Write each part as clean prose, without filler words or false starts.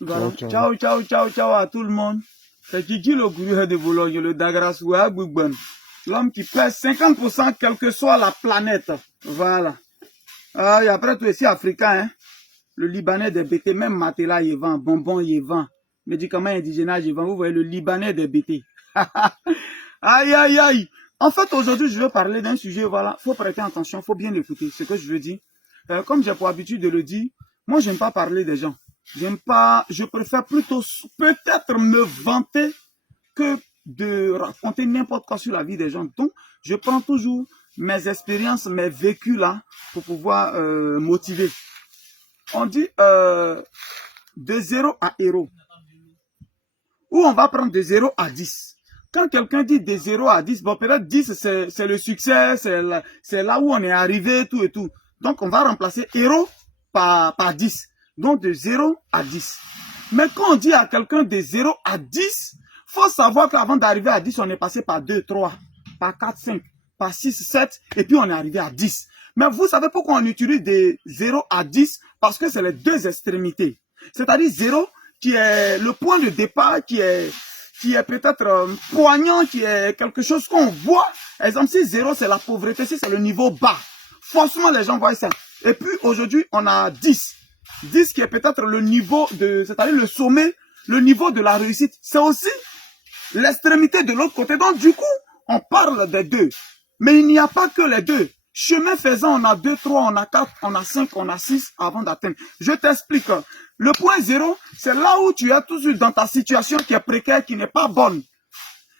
Voilà. Ciao, ciao, ciao, ciao à tout le monde. C'est Kiki le gourou de Boulogne, le Dagrasouya Bougban. L'homme qui pèse 50% quelle que soit la planète. Voilà. Et après tout ici africain, hein. Le Libanais des BT, même matelas il vend, bonbons il vend, médicaments indigènes il vend. Vous voyez le Libanais des BT. Aïe, aïe, aïe. En fait, aujourd'hui, je veux parler d'un sujet, voilà. Faut prêter attention, faut bien écouter ce que je veux dire. Comme j'ai pour habitude de le dire, moi, j'aime pas parler des gens. J'aime pas, je préfère plutôt peut-être me vanter que de raconter n'importe quoi sur la vie des gens. Donc, je prends toujours mes expériences, mes vécus là, pour pouvoir motiver. On dit de 0 à héros. Ou on va prendre de 0 à 10. Quand quelqu'un dit de 0 à 10, bon, peut-être 10, c'est le succès, c'est là où on est arrivé, tout et tout. Donc, on va remplacer héros par 10. Donc, de 0 à 10. Mais quand on dit à quelqu'un de 0 à 10, faut savoir qu'avant d'arriver à 10, on est passé par 2, 3, par 4, 5, par 6, 7, et puis on est arrivé à 10. Mais vous savez pourquoi on utilise de 0 à 10? Parce que c'est les deux extrémités. C'est-à-dire 0 qui est le point de départ, qui est peut-être poignant, qui est quelque chose qu'on voit. Exemple, si 0 c'est la pauvreté, si c'est le niveau bas, forcément les gens voient ça. Et puis aujourd'hui, on a 10. 10 qui est peut-être le niveau de, c'est-à-dire le sommet, le niveau de la réussite. C'est aussi l'extrémité de l'autre côté. Donc du coup, on parle des deux. Mais il n'y a pas que les deux. Chemin faisant, on a 2, 3, on a 4, on a 5, on a 6 avant d'atteindre. Je t'explique. Le point 0, c'est là où tu es toujours dans ta situation qui est précaire, qui n'est pas bonne.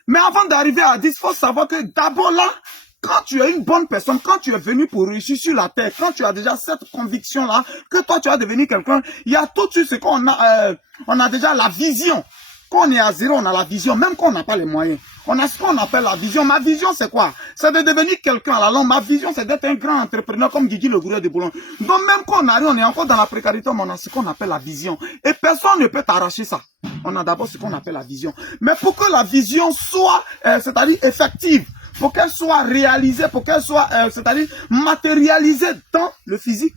Mais avant d'arriver à 10, il faut savoir que d'abord là, quand tu es une bonne personne, quand tu es venu pour réussir sur la terre, quand tu as déjà cette conviction-là, que toi tu vas devenir quelqu'un, il y a tout de suite ce qu'on a, on a déjà la vision. Quand on est à 0, on a la vision, même quand on n'a pas les moyens. On a ce qu'on appelle la vision. Ma vision, c'est quoi? C'est de devenir quelqu'un à la longue. Ma vision, c'est d'être un grand entrepreneur comme Guigui le gourou de Boulogne. Donc même quand on arrive, on est encore dans la précarité, mais on a ce qu'on appelle la vision. Et personne ne peut t'arracher ça. On a d'abord ce qu'on appelle la vision. Mais pour que la vision soit, c'est-à-dire effective, pour qu'elle soit réalisée, pour qu'elle soit, c'est-à-dire matérialisée dans le physique,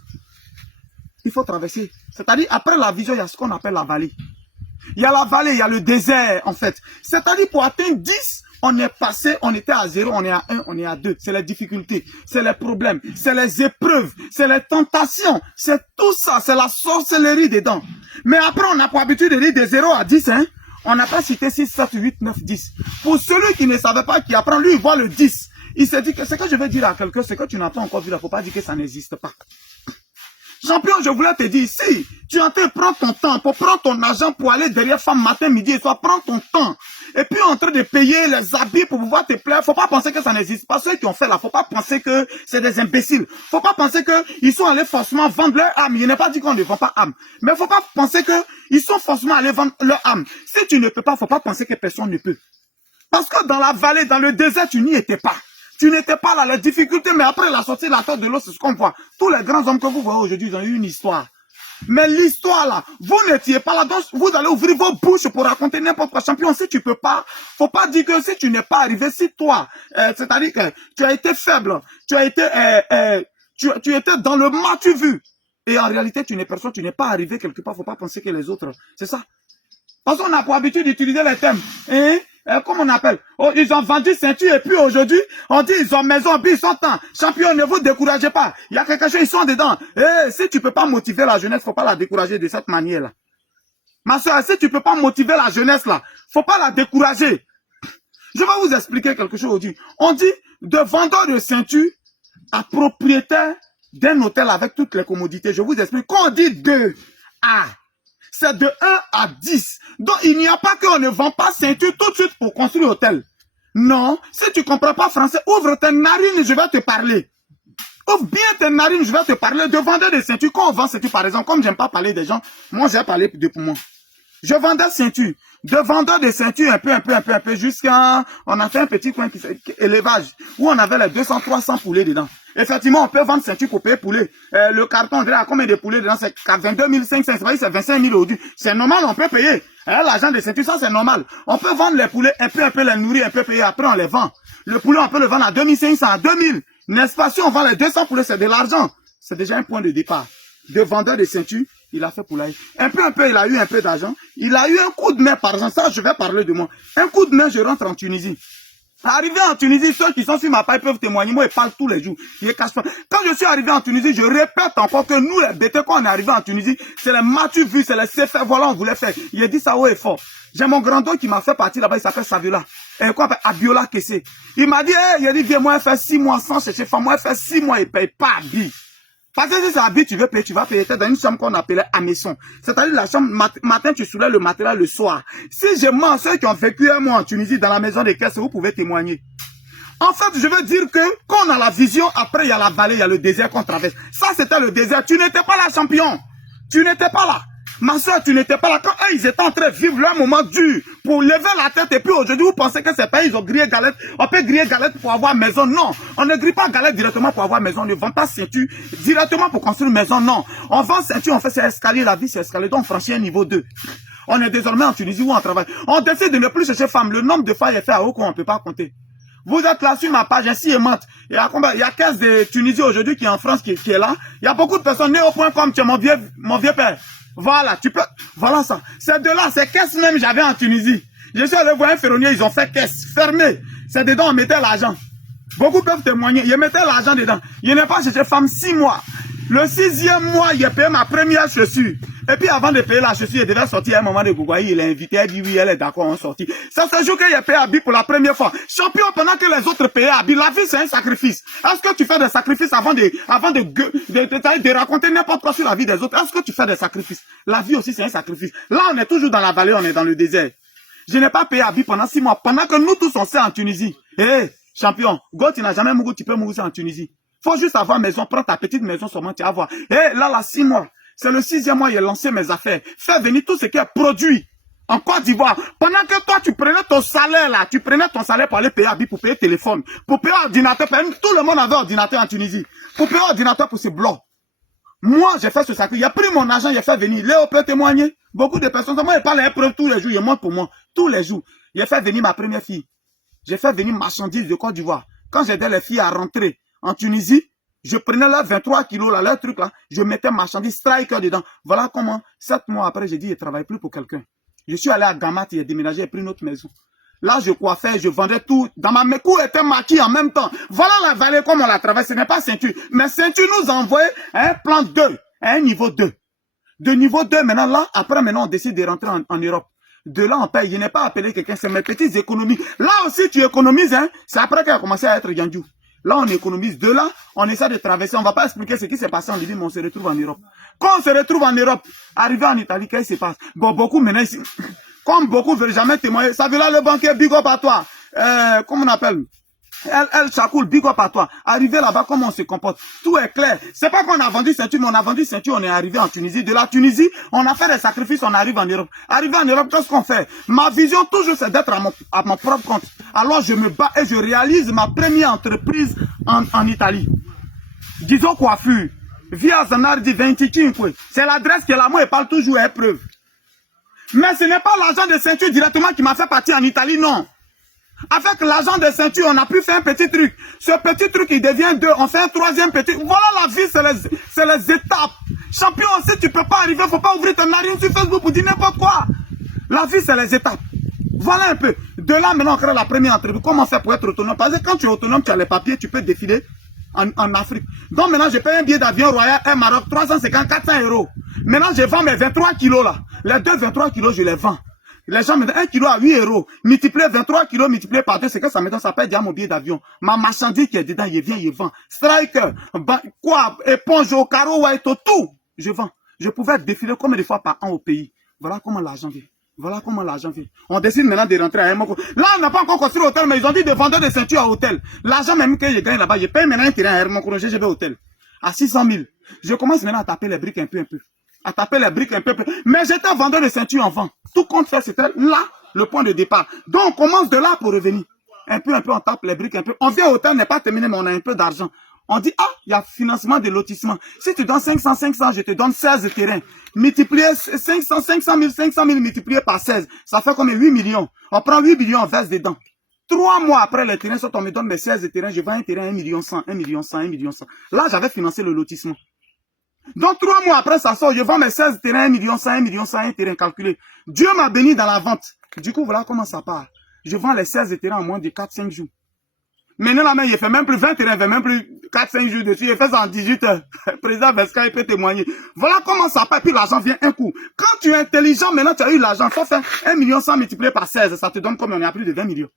il faut traverser. C'est-à-dire, après la vision, il y a ce qu'on appelle la vallée. Il y a la vallée, il y a le désert, en fait. C'est-à-dire, pour atteindre 10, on est passé, on était à 0, on est à 1, on est à 2. C'est les difficultés, c'est les problèmes, c'est les épreuves, c'est les tentations, c'est tout ça, c'est la sorcellerie dedans. Mais après, on n'a pas l'habitude de dire de 0 à 10, hein. On n'a pas cité 6, 7, 8, 9, 10. Pour celui qui ne savait pas, qui apprend, lui, il voit le 10. Il se dit que ce que je veux dire à quelqu'un, c'est que tu n'as pas encore vu, il ne faut pas dire que ça n'existe pas. Champion, je voulais te dire, si tu es en train de prendre ton temps, pour prendre ton argent pour aller derrière femme matin, midi et soir, prends ton temps. Et puis en train de payer les habits pour pouvoir te plaire, faut pas penser que ça n'existe pas. Ceux qui ont fait là, faut pas penser que c'est des imbéciles. Faut pas penser que ils sont allés forcément vendre leur âme. Il n'est pas dit qu'on ne vend pas âme. Mais faut pas penser que ils sont forcément allés vendre leur âme. Si tu ne peux pas, faut pas penser que personne ne peut. Parce que dans la vallée, dans le désert, tu n'y étais pas. Tu n'étais pas là, les difficultés, mais après la sortie de la tête de l'eau, c'est ce qu'on voit. Tous les grands hommes que vous voyez aujourd'hui, ils ont eu une histoire. Mais l'histoire là, vous n'étiez pas là, donc vous allez ouvrir vos bouches pour raconter n'importe quoi. Champion, si tu peux pas, faut pas dire que si tu n'es pas arrivé, si toi, c'est-à-dire que tu as été faible, tu as été, tu étais dans le mas-tu vu. Et en réalité, tu n'es personne, tu n'es pas arrivé quelque part, faut pas penser que les autres, c'est ça. Parce qu'on a pour habitude d'utiliser les thèmes. Hein? Comment on appelle? Oh, ils ont vendu ceinture et puis aujourd'hui, on dit ils ont maison, puis ils sont temps. Champion, ne vous découragez pas. Il y a quelque chose, ils sont dedans. Si tu peux pas motiver la jeunesse, faut pas la décourager de cette manière-là. Ma soeur, si tu peux pas motiver la jeunesse là, faut pas la décourager. Je vais vous expliquer quelque chose aujourd'hui. On dit de vendeur de ceinture à propriétaire d'un hôtel avec toutes les commodités. Je vous explique. Quand on dit 2 à c'est de 1 à 10. Donc, il n'y a pas qu'on ne vend pas ceinture tout de suite pour construire l'hôtel. Non, si tu ne comprends pas français, ouvre tes narines, je vais te parler. Ouvre bien tes narines, je vais te parler de vendeur de ceinture. Quand on vend ceinture, par exemple, comme j'aime pas parler des gens, moi, j'ai parlé de pour moi. Je vendais ceinture. De vendeur de ceinture, un peu, jusqu'à... On a fait un petit coin qui fait élevage, où on avait les 200, 300 poulets dedans. Effectivement, on peut vendre ceinture pour payer poulet. Le carton, on a combien de poulets dedans? C'est 22 500, c'est 25 000 aujourd'hui. C'est normal, on peut payer. L'argent de ceinture, ça c'est normal. On peut vendre les poulets, un peu les nourrir, un peu payer, après on les vend. Le poulet, on peut le vendre à 2500, à 2000. N'est-ce pas? Si on vend les 200 poulets, c'est de l'argent. C'est déjà un point de départ. De vendeur de ceinture Il a fait poulailler. Un peu, il a eu un peu d'argent. Il a eu un coup de main, par exemple. Ça, je vais parler de moi. Un coup de main, je rentre en Tunisie. Arrivé en Tunisie, ceux qui sont sur ma page peuvent témoigner. Moi, ils parlent tous les jours. Ils cachent pas. Quand je suis arrivé en Tunisie, je répète encore que nous, les bêtés, quand on est arrivé en Tunisie, c'est les Mathieu Vu, c'est les CFR. Voilà, on voulait faire. Il a dit ça haut et fort. J'ai mon grand-don qui m'a fait partir là-bas. Il s'appelle Saviola. Et quoi, Abiola Kessé. Il m'a dit, hey, il a dit, viens, moi, faire 6 mois sans chercher femme. Moi, faire 6 mois, il paye pas Abi. Parce que si c'est Abi, tu veux payer, tu vas payer. T'es dans une chambre qu'on appelait Ameson. C'est-à-dire la chambre, matin, tu soulèves le matériel le soir. Si je mens, ceux qui ont vécu un mois en Tunisie, dans la maison des caisses, vous pouvez témoigner. En fait, je veux dire que quand on a la vision, après il y a la vallée, il y a le désert qu'on traverse. Ça, c'était le désert. Tu n'étais pas là, champion. Tu n'étais pas là. Ma soeur, tu n'étais pas là. Quand eux, ils étaient en train de vivre leur moment dur pour lever la tête. Et puis aujourd'hui, vous pensez que ces pays, ils ont grillé galette. On peut griller galette pour avoir maison. Non. On ne grille pas galette directement pour avoir maison. On ne vend pas ceinture directement pour construire une maison. Non. On vend ceinture, on fait ses escaliers. La vie, c'est escalier. Donc, on franchit un niveau 2. On est désormais en Tunisie où on travaille. On décide de ne plus chercher femme. Le nombre de fois il est fait à haut qu'on ne peut pas compter. Vous êtes là sur ma page, ainsi et mente. Il y a 15 de Tunisie aujourd'hui qui est en France, qui est là. Il y a beaucoup de personnes nées au point comme tu es mon vieux père. Voilà, tu peux, voilà ça. Ces deux-là, ces caisses même j'avais en Tunisie. Je suis allé voir un ferronnier, ils ont fait caisse fermée. C'est dedans, on mettait l'argent. Beaucoup peuvent témoigner. Ils mettaient l'argent dedans. Il n'est pas cherché femme 6 mois. Le 6e mois, il a payé ma première chaussure. Et puis avant de payer la chaussure, il devait sortir à un moment de Gougaï. Il a invité, elle dit oui, elle est d'accord, on sortit. C'est ce jour qu'il a payé Abi pour la première fois. Champion, pendant que les autres payaient Abi, la vie c'est un sacrifice. Est-ce que tu fais des sacrifices avant de raconter n'importe quoi sur la vie des autres? Est-ce que tu fais des sacrifices? La vie aussi c'est un sacrifice. Là, on est toujours dans la vallée, on est dans le désert. Je n'ai pas payé Abi pendant 6 mois. Pendant que nous tous on sait en Tunisie. Hé, champion, go, tu n'as jamais mouru, tu peux mourir en Tunisie. Faut juste avoir maison, prends ta petite maison seulement, tu vas voir. Hé, là, 6 mois. C'est le 6e mois, il a lancé mes affaires. Fais venir tout ce qui est produit en Côte d'Ivoire. Pendant que toi, tu prenais ton salaire là, tu prenais ton salaire pour aller payer Abi, pour payer téléphone, pour payer ordinateur. Tout le monde avait ordinateur en Tunisie. Pour payer ordinateur pour ses blocs. Moi, j'ai fait ce sacrifice. Il a pris mon argent, il a fait venir. Léo peut témoigner. Beaucoup de personnes, moi, il parle à preuve tous les jours. Il monte pour moi. Tous les jours. Il a fait venir ma première fille. J'ai fait venir marchandises de Côte d'Ivoire. Quand j'aidais les filles à rentrer en Tunisie, je prenais leurs 23 kilos, là, leur truc là, je mettais marchandises striker dedans. Voilà comment, 7 mois après, j'ai dit, je ne travaille plus pour quelqu'un. Je suis allé à Gamat, il a déménagé, j'ai pris une autre maison. Là, je coiffais, je vendais tout. Dans ma cou était maquillée en même temps. Voilà la vallée comme on la traverse. Ce n'est pas ceinture. Mais ceinture nous envoie à un plan 2, à un niveau 2. De niveau 2, maintenant, là, après, maintenant, on décide de rentrer en Europe. De là, on paye. Je n'ai pas appelé quelqu'un, c'est mes petites économies. Là aussi, tu économises, hein. C'est après qu'elle a commencé à être Yandjou. Là, on économise. De là, on essaie de traverser. On ne va pas expliquer ce qui s'est passé en Libye, mais on se retrouve en Europe. Quand on se retrouve en Europe, arrivé en Italie, qu'est-ce qui se passe? Bon, beaucoup maintenant ici, comme beaucoup ne veulent jamais témoigner, ça veut là le banquier, big up à toi. Comment on appelle? Elle Chakoul, big up à toi. Arrivé là-bas, comment on se comporte? Tout est clair. C'est pas qu'on a vendu ceinture, mais on a vendu ceinture, on est arrivé en Tunisie. De la Tunisie, on a fait des sacrifices, on arrive en Europe. Arrivé en Europe, qu'est-ce qu'on fait? Ma vision toujours, c'est d'être à mon propre compte. Alors, je me bats et je réalise ma première entreprise en Italie. Disons coiffure. Via Zanardi 25. C'est l'adresse qui est là, moi, elle parle toujours à épreuve. Mais ce n'est pas l'argent de ceinture directement qui m'a fait partir en Italie, non. Avec l'argent de ceinture, on a pu faire un petit truc. Ce petit truc, il devient 2. On fait un 3e petit. Voilà la vie, c'est les étapes. Champion, si tu ne peux pas arriver, il ne faut pas ouvrir ton narine sur Facebook pour dire n'importe quoi. La vie, c'est les étapes. Voilà un peu. De là, maintenant, on crée la première entreprise. Comment faire pour être autonome? Parce que quand tu es autonome, tu as les papiers, tu peux défiler en Afrique. Donc maintenant, je paye un billet d'avion royal, un Maroc, 350, 400 €. Maintenant, je vends mes 23 kilos là. Les 23 kilos, je les vends. Les gens me donnent 1 kilo à 8 €. Multiplié 23 kilos, multiplié par 2, c'est que ça me donne, ça paye déjà mon billet d'avion. Ma marchandise qui est dedans, il vient, il vend. Striker, quoi, éponge au carreau, white, tout. Je vends. Je pouvais défiler combien de fois par an au pays. Voilà comment l'argent vient. Voilà comment l'argent vient. On décide maintenant de rentrer à Hermon. Là, on n'a pas encore construit l'hôtel, mais ils ont dit de vendre des ceintures à hôtel. L'argent même que je gagne là-bas, je paye maintenant un terrain à Hermon, GGB hôtel. À 600 000. Je commence maintenant à taper les briques un peu. À taper les briques un peu. Mais j'étais vendeur de ceintures en vente. Tout compte fait, c'était là le point de départ. Donc, on commence de là pour revenir. Un peu, on tape les briques un peu. On vient au hôtel, n'est pas terminé, mais on a un peu d'argent. On dit, ah, il y a financement de lotissement. Si tu donnes 500, je te donne 16 terrains. Multiplier 500 000 multiplié par 16. Ça fait comme 8 millions. On prend 8 millions, on verse dedans. 3 mois après, les terrains sont, on me donne mes 16 terrains. Je vends un terrain 1 100 000, 1 100 000. Là, j'avais financé le lotissement. Donc 3 mois après, ça sort, je vends mes 16 terrains, 1 million 100, 1 million 100, 1 terrain calculé. Dieu m'a béni dans la vente. Du coup, voilà comment ça part. Je vends les 16 terrains en moins de 4-5 jours. Maintenant, la main, il fait même plus 20 terrains, il fait même plus 4-5 jours dessus, il fait ça en 18 heures. Président Vesca, il peut témoigner. Voilà comment ça part, puis l'argent vient un coup. Quand tu es intelligent, maintenant tu as eu l'argent, il faut faire 1 million 100 multiplié par 16, ça te donne combien? On est à plus de 20 millions.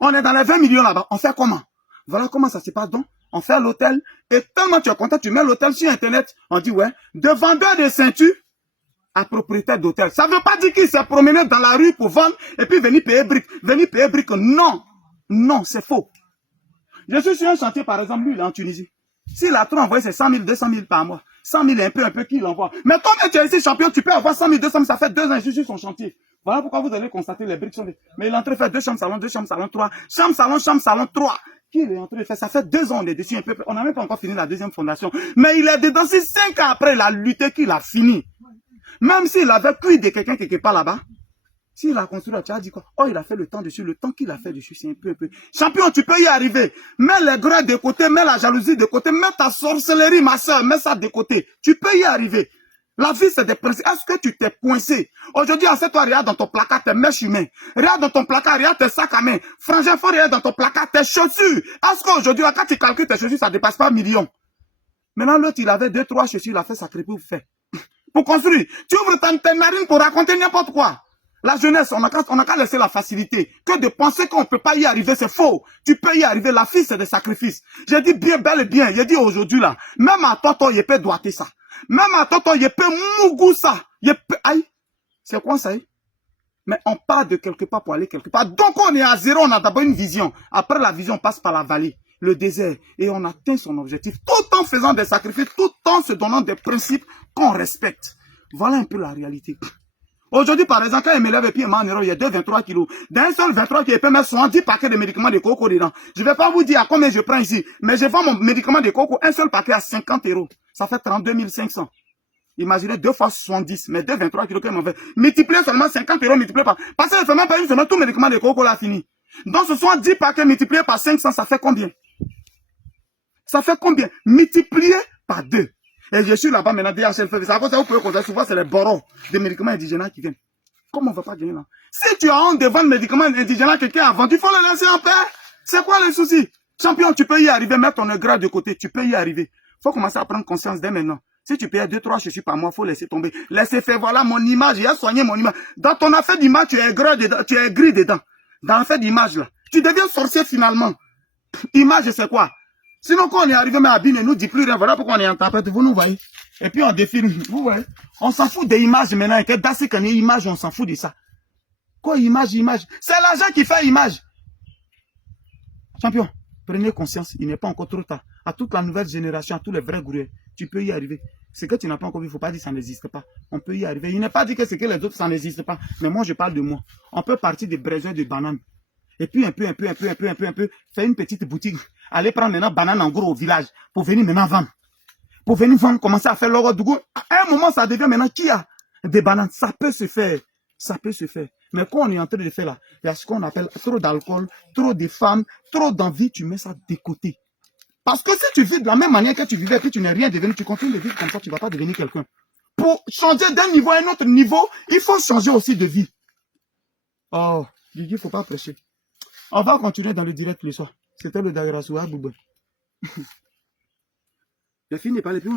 On est dans les 20 millions là-bas, on fait comment? Voilà comment ça se passe donc. On fait l'hôtel, et tellement tu es content, tu mets l'hôtel sur Internet, on dit ouais, de vendeur de ceintures à propriétaire d'hôtel. Ça ne veut pas dire qu'il s'est promené dans la rue pour vendre et puis venir payer brique. Non, non, c'est faux. Je suis sur un chantier, par exemple, lui, il est en Tunisie. S'il a trop envoyé, c'est 100 000, 200 000 par mois. 100 000 un peu qu'il envoie. Mais comme tu es ici champion, tu peux avoir 100 000, 200 000, ça fait 2 ans, je suis sur son chantier. Voilà pourquoi vous allez constater les briques sont des... Mais il est en train de faire 2 chambres, salon, 2 chambres, salon, 3. Chambre, salon, 3. Qu'il est en train de faire, ça fait 2 ans, on est dessus un peu. On n'a même pas encore fini la deuxième fondation. Mais il est dedans, c'est 5 ans après, il a lutté qu'il a fini. Même s'il avait cuit de quelqu'un quelque part là-bas, s'il a construit, tu as dit quoi? Oh, il a fait le temps dessus. Le temps qu'il a fait dessus, c'est un peu. Champion, tu peux y arriver. Mets les grès de côté, mets la jalousie de côté, mets ta sorcellerie, ma soeur, mets ça de côté. Tu peux y arriver. La vie, c'est des principes. Est-ce que tu t'es coincé? Aujourd'hui, assieds-toi, regarde dans ton placard tes mèches humaines. Regarde dans ton placard, regarde tes sacs à main. Frangin, faut regarder dans ton placard tes chaussures. Est-ce qu'aujourd'hui, quand tu calcules tes chaussures, ça ne dépasse pas 1 million? Maintenant, l'autre, il avait 2-3 chaussures, il a fait sa crêpe pour faire. Pour construire. Tu ouvres tes narines pour raconter n'importe quoi. La jeunesse, on n'a qu'à laisser la facilité. Que de penser qu'on ne peut pas y arriver, c'est faux. Tu peux y arriver. La fille, c'est des sacrifices. J'ai dit bien, bel et bien. J'ai dit aujourd'hui là, même à Toto, il peut doiter ça. Même à Toto, il peut mougou ça. Aïe, c'est quoi ça? Mais on part de quelque part pour aller quelque part. Donc on est à zéro, on a d'abord une vision. Après la vision, on passe par la vallée, le désert. Et on atteint son objectif. Tout en faisant des sacrifices, tout en se donnant des principes qu'on respecte. Voilà un peu la réalité. Aujourd'hui, par exemple, quand il me lève et puis il m'a en erreur, il y a 23 kilos. D'un seul 23 kilos, il peut mettre 70 paquets de médicaments de coco dedans. Je ne vais pas vous dire à combien je prends ici, mais je vends mon médicament de coco, un seul paquet à 50 €. Ça fait 32 500. Imaginez 2 fois 70, mais 23 kilos qu'il m'a fait. Multiplier seulement 50 € multiplié par... Parce que je ne fais même pas une semaine, tout médicament de coco là fini. Donc ce sont 10 paquets multipliés par 500, ça fait combien? Ça fait combien? Multiplié par 2. Et je suis là-bas maintenant, DHL fait ça. Vous pouvez constater, souvent c'est les borons des médicaments indigènes qui viennent. Comment on ne va pas gagner là? Si tu as honte de vendre médicaments indigènes à quelqu'un a vendu, il faut le laisser en paix. C'est quoi le souci? Champion, tu peux y arriver, mettre ton grade de côté, tu peux y arriver. Il faut commencer à prendre conscience dès maintenant. Si tu payes 2-3 chaussures par mois, il faut laisser tomber. Laissez faire, voilà mon image, j'ai soigné mon image. Dans ton affaire d'image, tu es gris dedans. Dans l'affaire d'image là, tu deviens sorcier finalement. Image, c'est quoi? Sinon, quand on est arrivé, mais Abine ne nous dit plus rien. Voilà pourquoi on est en tempête. Vous nous voyez. Et puis on défile. Vous voyez. On s'en fout des images maintenant. Et que dans ces canaux, images, on s'en fout de ça. Quoi, image? C'est l'argent qui fait image. Champion, prenez conscience. Il n'est pas encore trop tard. À toute la nouvelle génération, à tous les vrais gourous, tu peux y arriver. Ce que tu n'as pas encore vu, il ne faut pas dire que ça n'existe pas. On peut y arriver. Il n'est pas dit que ce que les autres, ça n'existe pas. Mais moi, je parle de moi. On peut partir des besoins de bananes. Et puis un peu, faire une petite boutique. Aller prendre maintenant banane en gros au village pour venir maintenant vendre. Pour venir vendre, commencer à faire l'or du goût. À un moment, ça devient maintenant qui a des bananes. Ça peut se faire. Ça peut se faire. Mais quand on est en train de faire là, il y a ce qu'on appelle trop d'alcool, trop de femmes, trop d'envie, tu mets ça de côté. Parce que si tu vis de la même manière que tu vivais et puis tu n'es rien devenu, tu continues de vivre comme ça, tu ne vas pas devenir quelqu'un. Pour changer d'un niveau à un autre niveau, il faut changer aussi de vie. Oh, Guigui, il ne faut pas prêcher. On va continuer dans le direct le soir. C'était le Dagrassoua Boubou. J'ai fini par les plus.